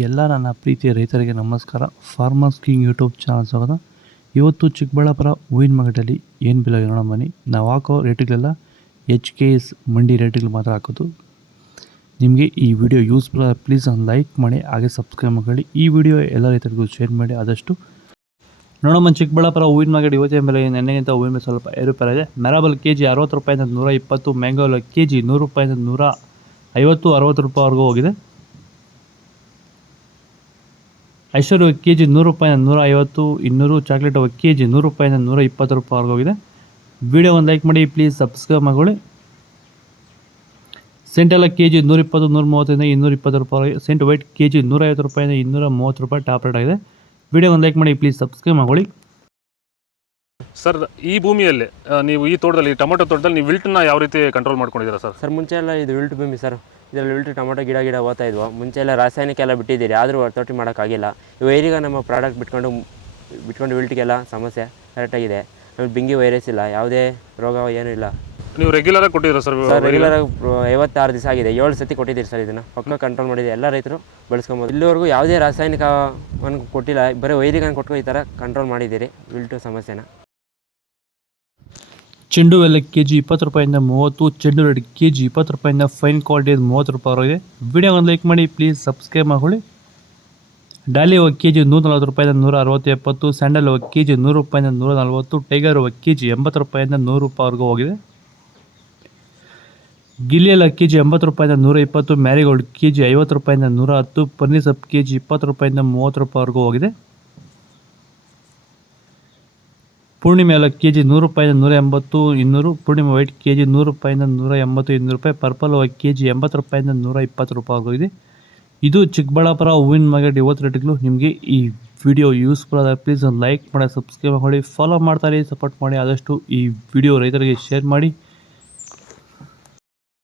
ಎಲ್ಲ ನನ್ನ ಪ್ರೀತಿಯ ರೈತರಿಗೆ ನಮಸ್ಕಾರ. ಫಾರ್ಮರ್ಸ್ ಕಿಂಗ್ ಯೂಟ್ಯೂಬ್ ಚಾನಲ್ ಸ್ವಾಗತ. ಇವತ್ತು ಚಿಕ್ಕಬಳ್ಳಾಪುರ ಹೂವಿನ ಮಾರ್ಕೆಟಲ್ಲಿ ಏನು ಬೆಲೆ ನೋಡೋಣ ಬನ್ನಿ. ನಾವು ಹಾಕೋ ರೇಟ್ಗಳೆಲ್ಲ HKS ಮಂಡಿ ರೇಟ್ಗಳು ಮಾತ್ರ ಹಾಕೋದು. ನಿಮಗೆ ಈ ವಿಡಿಯೋ ಯೂಸ್ಫುಲ್ ಪ್ಲೀಸ್ ಒಂದು ಲೈಕ್ ಮಾಡಿ, ಹಾಗೆ ಸಬ್ಸ್ಕ್ರೈಬ್ ಮಾಡಿ. ಈ ವಿಡಿಯೋ ಎಲ್ಲ ರೈತರಿಗೂ ಶೇರ್ ಮಾಡಿ ಆದಷ್ಟು. ನೋಡಮ್ಮ, ಚಿಕ್ಕಬಳ್ಳಾಪುರ ಹೂವಿನ ಮಾರ್ಕೆಟ್ ಇವತ್ತಿನ ಬೆಲೆ ನೆನ್ನೆಗಿಂತ ಹೂವಿನ ಬೆಲೆ ಸ್ವಲ್ಪ ಏರುಪೇರಾಗಿದೆ. ಮೆರಾಬಲ್ KG 60 ರೂಪಾಯಿಂದ 120, ಮ್ಯಾಂಗೋಲ್ KG 100 ರೂಪಾಯಿಂದ 150, 60 ರೂಪಾಯಿವರೆಗೂ ಹೋಗಿದೆ. ಐಶ್ವರ್ಯ KG 100 ರೂಪಾಯಿಂದ 150, 200, ಚಾಕ್ಲೇಟ್ KG 100 ರೂಪಾಯಿಂದ 120 ರೂಪಾಯಿವರೆಗೂ ಹೋಗಿದೆ. ವಿಡಿಯೋ ಒಂದು ಲೈಕ್ ಮಾಡಿ, ಪ್ಲೀಸ್ ಸಬ್ಸ್ಕ್ರೈಬ್ ಮಾಡಿ. ಸೆಂಟ್ ಎಲ್ಲ KG 120, 130, 220 ರೂಪಾಯಿ. ಸೆಂಟ್ ವೈಟ್ KG 150 ರೂಪಾಯಿಂದ 230 ರೂಪಾಯಿ ಟಾಪ್ ರೇಟ್ ಆಗಿದೆ. ವಿಡಿಯೋ ಒಂದು ಲೈಕ್ ಮಾಡಿ, ಪ್ಲೀಸ್ ಸಬ್ಸ್ಕ್ರೈಬ್ ಮಾಡಿ. ಸರ್, ಈ ಭೂಮಿಯಲ್ಲಿ ನೀವು ಈ ತೋಟದಲ್ಲಿ ಟೊಮೊಟೊ ತೋಟದಲ್ಲಿ ನೀವು ವಿಲ್ಟ್ನ ಯಾವ ರೀತಿ ಕಂಟ್ರೋಲ್ ಮಾಡ್ಕೊಂಡಿದ್ದೀರಾ ಸರ್? ಸರ್, ಮುಂಚೆ ಎಲ್ಲ ಇದು ವಿಲ್ಟ್ ಭೂಮಿ ಸರ್. ಇದರಲ್ಲಿ ವಿಲ್ಟ್ ಟೊಮೊಟೊ ಗಿಡ ಓದ್ತಾ ಇದ್ವು. ಮುಂಚೆ ಎಲ್ಲ ರಾಸಾಯನಿಕ ಎಲ್ಲ ಬಿಟ್ಟಿದ್ದೀರಿ, ಆದರೂ ವರ್ತೋಟಿ ಮಾಡೋಕ್ಕಾಗಿಲ್ಲ. ವೈರಿಗೆ ನಮ್ಮ ಪ್ರಾಡಕ್ಟ್ ಬಿಟ್ಕೊಂಡು ವಿಲ್ಟ್ಗೆಲ್ಲ ಸಮಸ್ಯೆ ಕರೆಕ್ಟಾಗಿದೆ. ಆಮೇಲೆ ಬಿಂಗಿ ವೈರಸ್ ಇಲ್ಲ, ಯಾವುದೇ ರೋಗ ಏನೂ ಇಲ್ಲ. ನೀವು ರೆಗ್ಯುಲರಾಗಿ ಕೊಟ್ಟಿದ್ದೀರಾ ಸರ್? ಸರ್, ರೆಗ್ಯುಲರಾಗಿ 56 ದಿವಸ ಆಗಿದೆ, 7 ಸತಿ ಕೊಟ್ಟಿದ್ದೀರಿ ಸರ್. ಇದನ್ನು ಪಕ್ಕ ಕಂಟ್ರೋಲ್ ಮಾಡಿದೆ, ಎಲ್ಲ ರೈತರು ಬಳಸ್ಕೊಬೋದು. ಇಲ್ಲಿವರೆಗೂ ಯಾವುದೇ ರಾಸಾಯನಿಕವನ್ನು ಕೊಟ್ಟಿಲ್ಲ, ಬರೀ ವೈರಿಗನ್ನು ಕೊಟ್ಕೊಂಡು ಈ ಥರ ಕಂಟ್ರೋಲ್ ಮಾಡಿದ್ದೀರಿ ವಿಲ್ಟು ಸಮಸ್ಯೆನ. ಚೆಂಡು ಎಲ್ಲ KG 20 ರೂಪಾಯಿಂದ 30, ಚೆಂಡು ರೆಡ್ KG 20 ರೂಪಾಯಿಂದ ಫೈನ್ ಕ್ವಾಲಿಟಿ 30 ರೂಪಾಯಿ. ವಿಡಿಯೋ ಒಂದು ಲೈಕ್ ಮಾಡಿ, ಪ್ಲೀಸ್ ಸಬ್ಸ್ಕ್ರೈಬ್ ಮಾಡಿ. ಡಾಲಿ KG 140 ರೂಪಾಯಿಂದ 160, 70, ಸ್ಯಾಂಡಲ್ KG 100 ರೂಪಾಯಿಂದ 140, ಟೈಗರ್ KG 80 ರೂಪಾಯಿಂದ 100 ರೂಪಾಯಿವರೆಗೂ ಹೋಗಿದೆ. ಗಿಲಿಯಲ್ಲ KG 80 ರೂಪಾಯಿಂದ 120, ಮ್ಯಾರಿಗೋಲ್ಡ್ KG 50 ರೂಪಾಯಿಂದ 110, ಪನ್ನೀರ್ ಸೊಪ್ಪು KG 20 ರೂಪಾಯಿಂದ 30 ರೂಪಾಯಿವರೆಗೂ ಹೋಗಿದೆ. ಪೂರ್ಣಿಮೆ ಎಲ್ಲ KG 100 ರೂಪಾಯಿಂದ 180, 200, ಪೂರ್ಣಿಮೆ ವೈಟ್ KG 100 ರೂಪಾಯಿಂದ 180, 200 ರೂಪಾಯಿ. ಪರ್ಪಲ್ KG 80 ರೂಪಾಯಿಂದ 120 ರೂಪಾಯಿ ಇದೆ. ಇದು ಚಿಕ್ಕಬಳ್ಳಾಪುರ ಹೂವಿನ ಮಾರ್ಕೆಟ್ ಇವತ್ತು ರೇಟ್ಗಳು. ನಿಮಗೆ ಈ ವಿಡಿಯೋ ಯೂಸ್ಫುಲ್ ಆದರೆ ಪ್ಲೀಸ್ ಒಂದು ಲೈಕ್ ಮಾಡಿ, ಸಬ್ಸ್ಕ್ರೈಬ್ ಮಾಡಿ, ಫಾಲೋ ಮಾಡ್ತಾರೆ, ಸಪೋರ್ಟ್ ಮಾಡಿ. ಆದಷ್ಟು ಈ ವಿಡಿಯೋ ರೈತರಿಗೆ ಶೇರ್ ಮಾಡಿ.